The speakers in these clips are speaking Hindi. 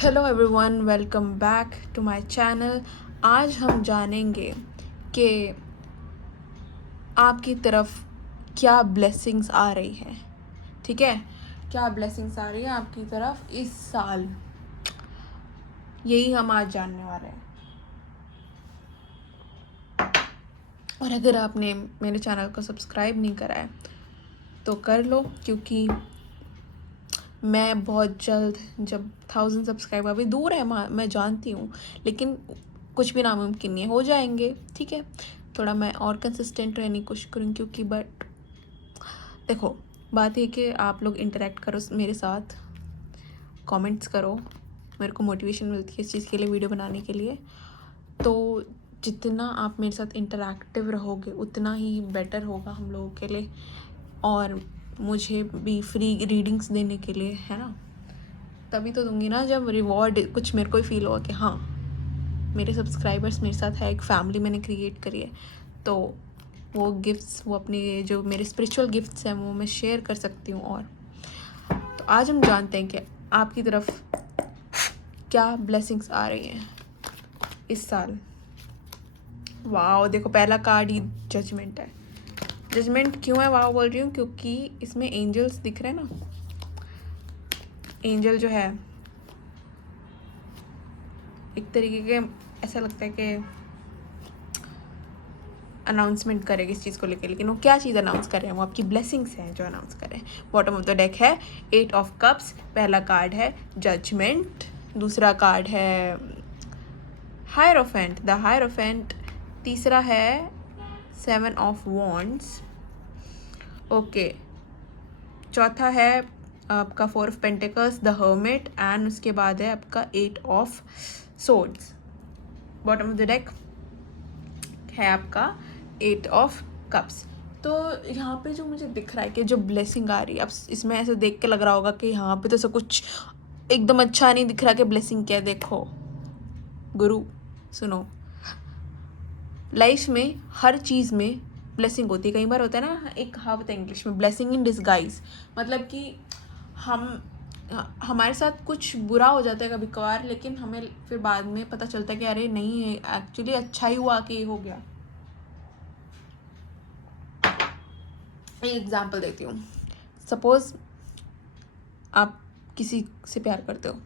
Hello everyone, welcome back to my channel. आज हम जानेंगे कि आपकी तरफ क्या ब्लेसिंग्स आ रही है। ठीक है, क्या ब्लेसिंग्स आ रही है आपकी तरफ इस साल, यही हम आज जानने वाले हैं। और अगर आपने मेरे चैनल को सब्सक्राइब नहीं करा है तो कर लो, क्योंकि मैं बहुत जल्द, जब 1000 सब्सक्राइबर, अभी दूर है मैं जानती हूँ, लेकिन कुछ भी नामुमकिन नहीं है, हो जाएंगे। ठीक है, थोड़ा मैं और कंसिस्टेंट रहने की कोशिश करूँ, क्योंकि बट देखो, बात है कि आप लोग इंटरेक्ट करो मेरे साथ, कमेंट्स करो, मेरे को मोटिवेशन मिलती है इस चीज़ के लिए, वीडियो बनाने के लिए। तो जितना आप मेरे साथ इंटरेक्टिव रहोगे उतना ही बेटर होगा हम लोगों के लिए, और मुझे भी फ्री रीडिंग्स देने के लिए, है ना। तभी तो दूंगी ना जब रिवॉर्ड कुछ मेरे को ही फील होगा कि हाँ, मेरे सब्सक्राइबर्स मेरे साथ है, एक फैमिली मैंने क्रिएट करी है। तो वो गिफ्ट्स, वो अपने जो मेरे स्पिरिचुअल गिफ्ट्स हैं वो मैं शेयर कर सकती हूँ। और तो आज हम जानते हैं कि आपकी तरफ क्या ब्लेसिंग्स आ रही हैं इस साल। वाह, देखो पहला कार्ड ही जजमेंट है। जजमेंट क्यों है वाह बोल रही हूँ, क्योंकि इसमें एंजल्स दिख रहे हैं ना। एंजल जो है एक तरीके के, ऐसा लगता है कि अनाउंसमेंट करेगा इस चीज़ को लेकर, लेकिन वो क्या चीज़ अनाउंस कर रहे हैं, वो आपकी ब्लेसिंग्स हैं जो अनाउंस कर रहे हैं। बॉटम ऑफ द डेक है 8 ऑफ कप्स, पहला कार्ड है जजमेंट, दूसरा कार्ड है हायरोफेंट, द हायरोफेंट, तीसरा है 7 ऑफ वॉन्ड्स, ओके, चौथा है आपका 4 of pentacles, the hermit, and उसके बाद है आपका 8 of swords. Bottom of the deck है आपका 8 ऑफ कप्स। तो यहाँ पे जो मुझे दिख रहा है कि जो ब्लेसिंग आ रही है, अब इसमें ऐसे देख के लग रहा होगा कि यहाँ पे तो सब कुछ एकदम अच्छा नहीं दिख रहा कि ब्लेसिंग क्या है। देखो गुरु, सुनो, लाइफ में हर चीज़ में ब्लेसिंग होती है। कई बार होता है ना, एक कहावत है इंग्लिश में, ब्लेसिंग इन डिस्गाइज, मतलब कि हम हमारे साथ कुछ बुरा हो जाता है कभी कभार, लेकिन हमें फिर बाद में पता चलता है कि अरे नहीं, एक्चुअली अच्छा ही हुआ कि ये हो गया। एक एग्जाम्पल देती हूँ। सपोज आप किसी से प्यार करते हो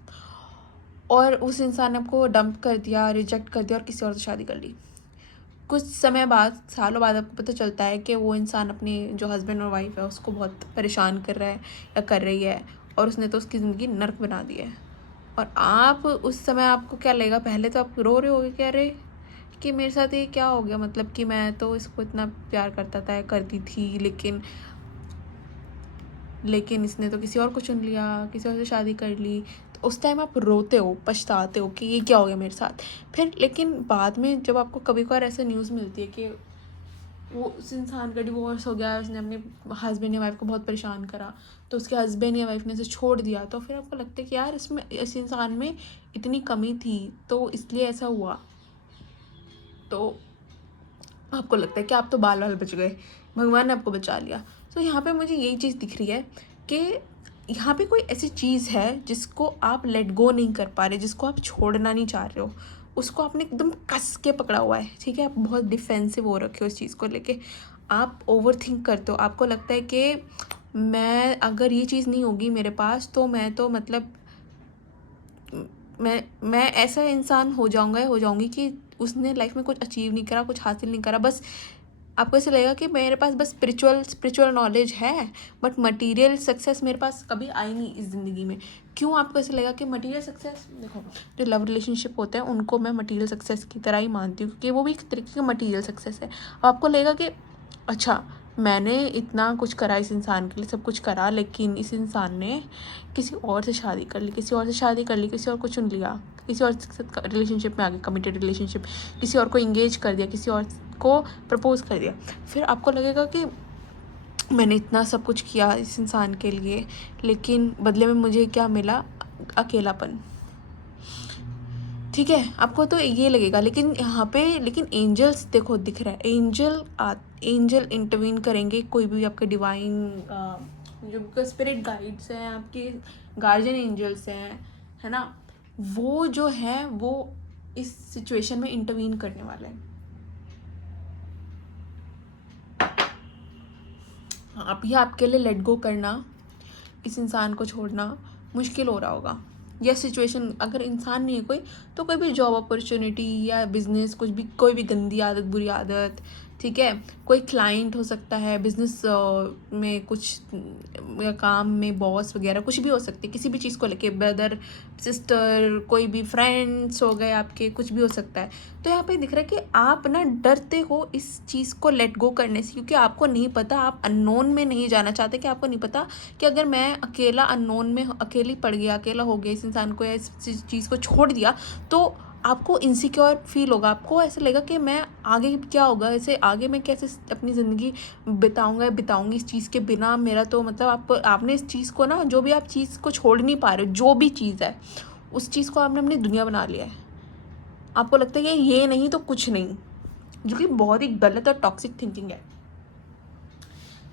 और उस इंसान ने आपको डंप कर दिया, रिजेक्ट कर दिया और किसी और से शादी कर ली। कुछ समय बाद, सालों बाद आपको पता चलता है कि वो इंसान अपने जो हस्बैंड और वाइफ है उसको बहुत परेशान कर रहा है या कर रही है, और उसने तो उसकी ज़िंदगी नर्क बना दी है। और आप उस समय, आपको क्या लगेगा, पहले तो आप रो रहे होगे कि अरे कि मेरे साथ ये क्या हो गया, मतलब कि मैं तो इसको इतना प्यार करता था, करती थी, लेकिन इसने तो किसी और को चुन लिया, किसी और से शादी कर ली। तो उस टाइम आप रोते हो, पछताते हो कि ये क्या हो गया मेरे साथ। फिर लेकिन बाद में जब आपको कभी कभार ऐसे न्यूज़ मिलती है कि वो उस इंसान का डिवोर्स हो गया, उसने अपने हस्बैंड या वाइफ को बहुत परेशान करा, तो उसके हस्बैंड या वाइफ ने उसे छोड़ दिया, तो फिर आपको लगता है कि यार इसमें, इस इंसान में इतनी कमी थी तो इसलिए ऐसा हुआ। तो आपको लगता है कि आप तो बाल बाल बच गए, भगवान ने आपको बचा लिया। तो यहाँ पे मुझे यही चीज़ दिख रही है कि यहाँ पे कोई ऐसी चीज़ है जिसको आप लेट गो नहीं कर पा रहे, जिसको आप छोड़ना नहीं चाह रहे हो, उसको आपने एकदम कस के पकड़ा हुआ है। ठीक है, आप बहुत डिफेंसिव हो रखे हो इस चीज़ को लेके, आप ओवर थिंक करते हो, आपको लगता है कि मैं, अगर ये चीज़ नहीं होगी मेरे पास तो मैं तो मतलब मैं ऐसा इंसान हो जाऊंगा या हो जाऊंगी कि उसने लाइफ में कुछ अचीव नहीं करा, कुछ हासिल नहीं करा। बस आपको ऐसे लगेगा कि मेरे पास बस स्पिरिचुअल नॉलेज है, बट मटेरियल सक्सेस मेरे पास कभी आई नहीं इस ज़िंदगी में। क्यों आपको ऐसे लगेगा कि मटेरियल सक्सेस, देखो जो लव रिलेशनशिप होते हैं उनको मैं मटेरियल सक्सेस की तरह ही मानती हूँ, क्योंकि वो भी एक तरीके का मटेरियल सक्सेस है। अब आपको लगेगा कि अच्छा, मैंने इतना कुछ करा इस इंसान के लिए, सब कुछ करा, लेकिन इस इंसान ने किसी और से शादी कर ली, किसी और से शादी कर ली, किसी और को चुन लिया, किसी और के साथ रिलेशनशिप में आ गया, कमिटेड रिलेशनशिप, किसी और को इंगेज कर दिया, किसी और को प्रपोज कर दिया। फिर आपको लगेगा कि मैंने इतना सब कुछ किया इस इंसान के लिए, लेकिन बदले में मुझे क्या मिला, अकेलापन। ठीक है, आपको तो ये लगेगा, लेकिन यहाँ पे लेकिन एंजल्स देखो दिख रहा है, एंजल इंटरवीन करेंगे, कोई भी आपके डिवाइन जो स्पिरिट गाइड्स हैं, आपके गार्जियन एंजल्स हैं, है ना, वो जो है वो इस सिचुएशन में इंटरवीन करने वाला है। अभी आपके लिए लेट गो करना, इस इंसान को छोड़ना मुश्किल हो रहा होगा, या सिचुएशन अगर इंसान नहीं है कोई, तो कोई भी जॉब अपॉर्चुनिटी या बिजनेस, कुछ भी, कोई भी गंदी आदत, बुरी आदत, ठीक है, कोई क्लाइंट हो सकता है, बिजनेस में कुछ या काम में बॉस वगैरह, कुछ भी हो सकती है, किसी भी चीज़ को लेके, ब्रदर सिस्टर, कोई भी फ्रेंड्स हो गए आपके, कुछ भी हो सकता है। तो यहाँ पे दिख रहा है कि आप ना डरते हो इस चीज़ को लेट गो करने से, क्योंकि आपको नहीं पता, आप अननोन में नहीं जाना चाहते, कि आपको नहीं पता कि अगर मैं अकेला अननोन में अकेली पड़ गया, अकेला हो गया, इस इंसान को या इस चीज़ को छोड़ दिया, तो आपको इनसिक्योर फील होगा, आपको ऐसा लगेगा कि मैं आगे क्या होगा, ऐसे आगे मैं कैसे अपनी ज़िंदगी बिताऊंगी इस चीज़ के बिना। मेरा तो मतलब आपने इस चीज़ को ना, जो भी आप चीज़ को छोड़ नहीं पा रहे हो, जो भी चीज़ है, उस चीज़ को आपने अपनी दुनिया बना लिया है। आपको लगता है कि ये नहीं तो कुछ नहीं, जो कि बहुत ही गलत और टॉक्सिक थिंकिंग है।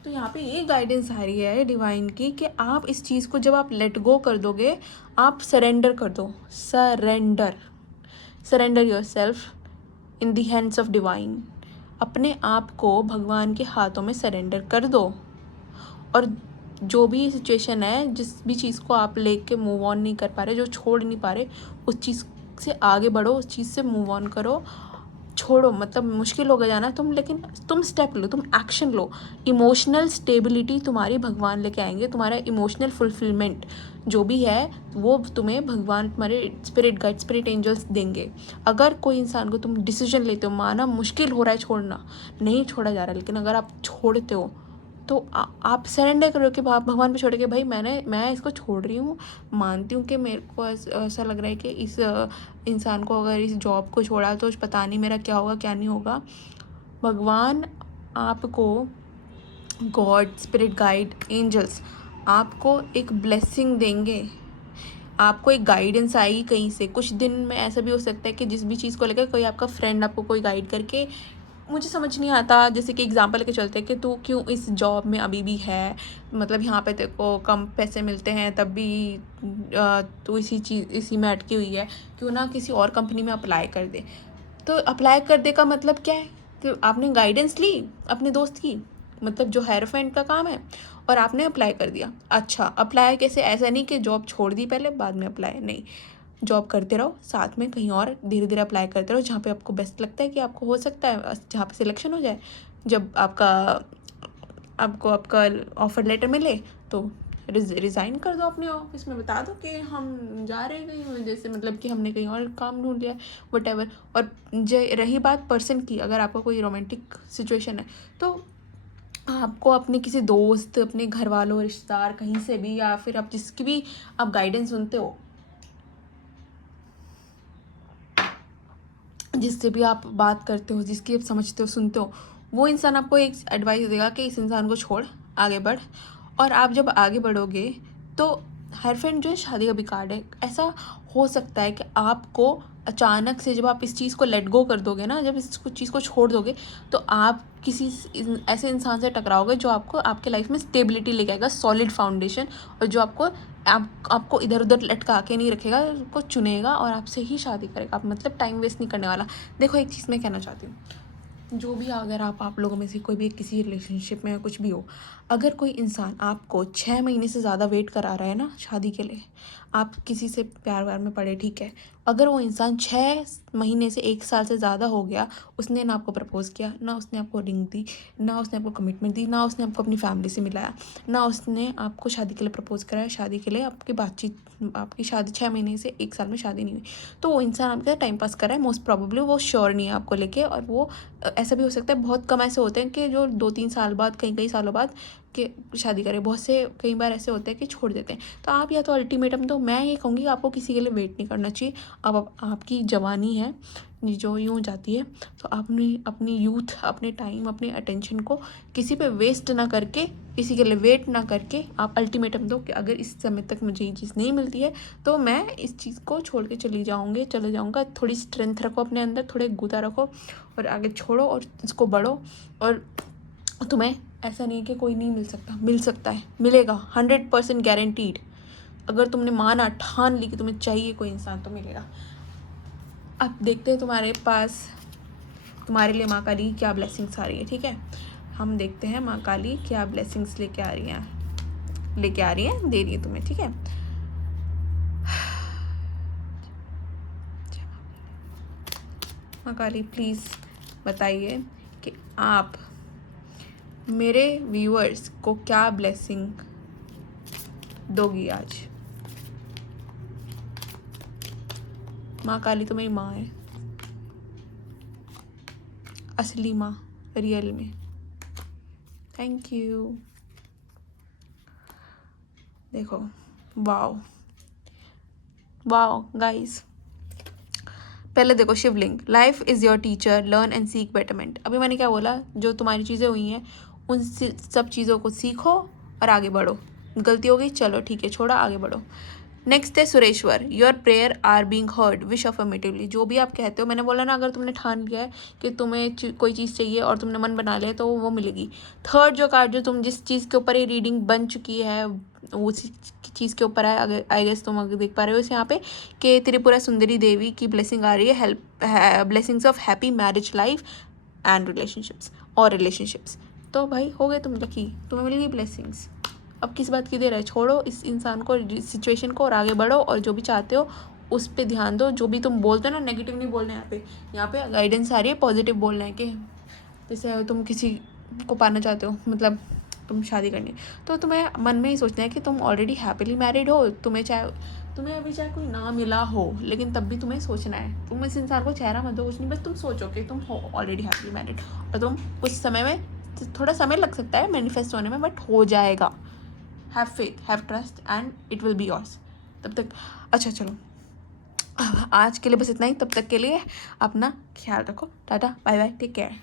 तो यहाँ पे ये गाइडेंस आ रही है डिवाइन की कि आप इस चीज़ को जब आप लेट गो कर दोगे, आप सरेंडर कर दो, surrender your self in the hands of divine. अपने आप को भगवान के हाथों में सरेंडर कर दो, और जो भी सिचुएशन है, जिस भी चीज़ को आप लेके मूव ऑन नहीं कर पा रहे, जो छोड़ नहीं पा रहे, उस चीज़ से आगे बढ़ो, उस चीज़ से मूव ऑन करो, छोड़ो। मतलब मुश्किल हो गया जाना तुम, लेकिन तुम स्टेप लो, तुम एक्शन लो। इमोशनल स्टेबिलिटी तुम्हारी भगवान लेके आएंगे, तुम्हारा इमोशनल फुलफिलमेंट जो भी है वो तुम्हें भगवान, तुम्हारे स्पिरिट गाइड, स्पिरिट एंजल्स देंगे। अगर कोई इंसान को तुम डिसीजन लेते हो, माना मुश्किल हो रहा है छोड़ना, नहीं छोड़ा जा रहा, लेकिन अगर आप छोड़ते हो तो आप सरेंडर करो कि आप भगवान पे छोड़ के, भाई मैं इसको छोड़ रही हूँ, मानती हूँ कि मेरे को ऐसा लग रहा है कि इस इंसान को, अगर इस जॉब को छोड़ा तो पता नहीं मेरा क्या होगा क्या नहीं होगा। भगवान आपको, गॉड, स्पिरिट गाइड, एंजल्स आपको एक ब्लेसिंग देंगे, आपको एक गाइडेंस आएगी कहीं से। कुछ दिन में ऐसा भी हो सकता है कि जिस भी चीज़ को लेकर कोई आपका फ्रेंड आपको कोई गाइड करके, मुझे समझ नहीं आता, जैसे कि एग्जांपल लेके चलते हैं कि तू क्यों इस जॉब में अभी भी है, मतलब यहाँ पे तेरे को कम पैसे मिलते हैं तब भी तू इसी में अटकी हुई है, क्यों ना किसी और कंपनी में अप्लाई कर दे। तो अप्लाई कर दे का मतलब क्या है कि आपने गाइडेंस ली अपने दोस्त की, मतलब जो हेरोफेंट का काम है, और आपने अप्लाई कर दिया। अच्छा, अप्लाई कैसे? ऐसा नहीं कि जॉब छोड़ दी पहले बाद में अप्लाई, नहीं, जॉब करते रहो, साथ में कहीं और धीरे धीरे अप्लाई करते रहो, जहाँ पे आपको बेस्ट लगता है कि आपको हो सकता है, जहाँ पे सिलेक्शन हो जाए, जब आपको आपका ऑफर लेटर मिले तो रिज़ाइन कर दो अपने ऑफिस में, बता दो कि हम जा रहे हैं कहीं, जैसे मतलब कि हमने कहीं और काम ढूंढ लिया, वटेवर। और रही बात पर्सन की, अगर आपका कोई रोमांटिक सिचुएशन है, तो आपको अपने किसी दोस्त, अपने घर वालों, रिश्तेदार, कहीं से भी, या फिर आप जिसकी भी आप गाइडेंस सुनते हो, जिससे भी आप बात करते हो, जिसकी आप समझते हो, सुनते हो, वो इंसान आपको एक एडवाइस देगा कि इस इंसान को छोड़, आगे बढ़। और आप जब आगे बढ़ोगे तो हर फ्रेंड जो है शादी का भी कार्ड है। ऐसा हो सकता है कि आपको अचानक से, जब आप इस चीज़ को लेट गो कर दोगे ना, जब इस चीज़ को छोड़ दोगे, तो आप किसी ऐसे इंसान से टकराओगे जो आपको आपके लाइफ में स्टेबिलिटी लेके आएगा, सॉलिड फाउंडेशन, और जो आपको इधर उधर लटका के नहीं रखेगा, उसको चुनेगा और आपसे ही शादी करेगा। आप मतलब टाइम वेस्ट नहीं करने वाला। देखो, एक चीज़ मैं कहना चाहती हूँ, जो भी, अगर आप लोगों में से कोई भी किसी रिलेशनशिप में कुछ भी हो, अगर कोई इंसान आपको 6 महीने से ज़्यादा वेट करा रहा है ना शादी के लिए, आप किसी से प्यार व्यार में पड़े, ठीक है, अगर वो इंसान 6 महीने से 1 साल से ज़्यादा हो गया, उसने ना आपको प्रपोज़ किया, ना उसने आपको रिंग दी, ना उसने आपको कमिटमेंट दी, ना उसने आपको अपनी फैमिली से मिलाया, ना उसने आपको शादी के लिए प्रपोज़ कराया, शादी के लिए आपकी बातचीत, आपकी शादी 6 महीने से 1 साल में शादी नहीं हुई, तो वो इंसान आपके साथ टाइम पास कर रहा है। मोस्ट प्रॉबेबली वो श्योर नहीं है आपको लेके, और वो ऐसा भी हो सकता है, बहुत कम ऐसे होते हैं कि जो 2-3 साल बाद, कई सालों बाद कि शादी करें, बहुत से कई बार ऐसे होते हैं कि छोड़ देते हैं। तो आप या तो अल्टीमेटम, तो मैं ये कहूँगी कि आपको किसी के लिए वेट नहीं करना चाहिए। अब आपकी जवानी है जो यूँ जाती है, तो आपने अपनी यूथ, अपने टाइम, अपने अटेंशन को किसी पे वेस्ट ना करके, किसी के लिए वेट ना करके, आप अल्टीमेटम दो कि अगर इस समय तक मुझे ये चीज़ नहीं मिलती है तो मैं इस चीज़ को छोड़ के चले जाऊँगा। थोड़ी स्ट्रेंथ रखो अपने अंदर, थोड़े गुदा रखो, और आगे छोड़ो और इसको बढ़ो। और तुम्हें ऐसा नहीं है कि कोई नहीं मिल सकता, मिल सकता है, मिलेगा, 100% गारंटीड। अगर तुमने माना, ठान ली कि तुम्हें चाहिए कोई इंसान, तो मिलेगा। अब देखते हैं तुम्हारे पास, तुम्हारे लिए माँ काली क्या ब्लेसिंग्स आ रही है, ठीक है। हम देखते हैं माँ काली क्या ब्लेसिंग्स लेके आ रही हैं, दे रही है तुम्हें, ठीक है। माँ काली प्लीज़ बताइए कि आप मेरे व्यूअर्स को क्या ब्लेसिंग दोगी आज। माँ काली तो मेरी माँ है, असली माँ, रियल में। Thank you. देखो, वाओ वाओ गाइस, पहले देखो Shivling, life is your teacher, learn and seek betterment. अभी मैंने क्या बोला, जो तुम्हारी चीज़ें हुई हैं उन सब चीज़ों को सीखो और आगे बढ़ो। गलती हो गई, चलो ठीक है, छोड़ा, आगे बढ़ो। नेक्स्ट है Sureshwar, your prayer are being heard, wish affirmatively. जो भी आप कहते हो, मैंने बोला ना, अगर तुमने ठान लिया है कि तुम्हें कोई चीज़ चाहिए और तुमने मन बना लिया तो वो मिलेगी। थर्ड जो कार्ड, जो तुम जिस चीज़ के ऊपर ये रीडिंग बन चुकी है उसी चीज़ के ऊपर है, अगर आई गेस तुम अगर देख पा रहे हो इस यहाँ पे, कि त्रिपुरा सुंदरी देवी की ब्लेसिंग आ रही है, help, blessings of happy marriage life and relationships. तो भाई हो गए तुम लकी, तुम्हें मिल गई ब्लेसिंग्स। अब किस बात की देर है, छोड़ो इस इंसान को, सिचुएशन को, और आगे बढ़ो और जो भी चाहते हो उस पर ध्यान दो। जो भी तुम बोलते हो ना, नेगेटिव नहीं बोलना है यहाँ पे गाइडेंस आ रही है, पॉजिटिव बोलना है। कि जैसे तुम किसी को पाना चाहते हो, मतलब तुम शादी करनी, तो तुम्हें मन में ही सोचना है कि तुम ऑलरेडी हैप्पीली मैरिड हो। तुम्हें अभी चाहे कोई ना मिला हो, लेकिन तब भी तुम्हें सोचना है। तुम इस इंसान को चेहरा मत दो, कुछ नहीं, बस तुम सोचो कि तुम हो ऑलरेडी हैप्पीली मैरिड, और तुम उस समय में, थोड़ा समय लग सकता है मैनिफेस्ट होने में, बट हो जाएगा। Have faith, have trust and it will be yours. तब तक अच्छा चलो, आज के लिए बस इतना ही। तब तक के लिए अपना ख्याल रखो। Tata, bye bye, take care.